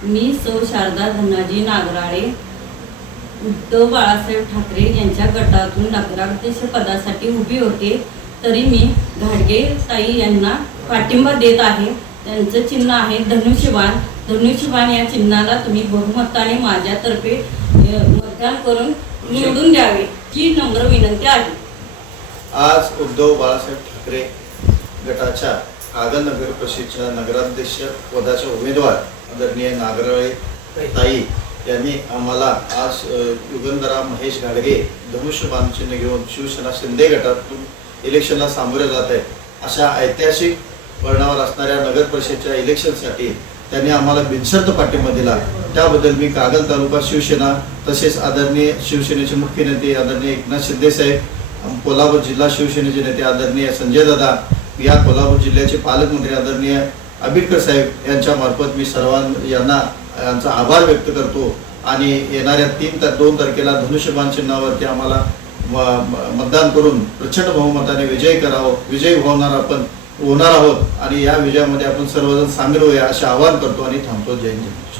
मी सौ शारदा धनाजी नागराळे उद्धव बाळासाहेब ठाकरे यांच्या गटातून नगराध्यक्ष पदासाठी उभी होते, तरी मी घाडगे ताई यांना पाठिंबा देत आहे। त्यांचं चिन्ह आहे धनुष्यबाण। धनुष्यबाण या चिन्हाला तुम्ही बहुमताने माझ्यातर्फे मतदान करून निवडून द्यावे ही नम्र विनंती आहे। आज उद्धव बाळासाहेब ठाकरे गटाच्या कागल नगर परिषदेच्या नगराध्यक्ष पदाच्या उमेदवार आदरणीय नागराळे ताई यांनी आम्हाला आज युगंधरा महेश घाडगे धनुष्यबाण चिन्ह घेऊन शिवसेना शिंदे गटातून इलेक्शनला सामोरे जात आहे। अशा ऐतिहासिक वळणावर असणाऱ्या नगर परिषदेच्या इलेक्शनसाठी त्यांनी आम्हाला बिनशर्त पाठिंबा दिला, त्याबद्दल मी कागल तालुका शिवसेना तसेच आदरणीय शिवसेनेचे मुख्य नेते आदरणीय एकनाथ शिंदे साहेब, कोल्हापूर जिल्हा शिवसेनेचे नेते आदरणीय संजय दादा, या कोल्हापूर जिल्ह्याचे पालकमंत्री आदरणीय आंबेडकर साहेब यांच्या मार्फत मी यांचा आभार व्यक्त करतो आणि येणाऱ्या 2 तारखेला धनुष्यबाण चिन्हावरती आम्हाला मतदान करून प्रचंड बहुमताने विजयी होणार आहोत आणि या विजयामध्ये आपण सर्वजण सामील होऊया असे आवाहन करतो आणि थांबतो। जय हिंद।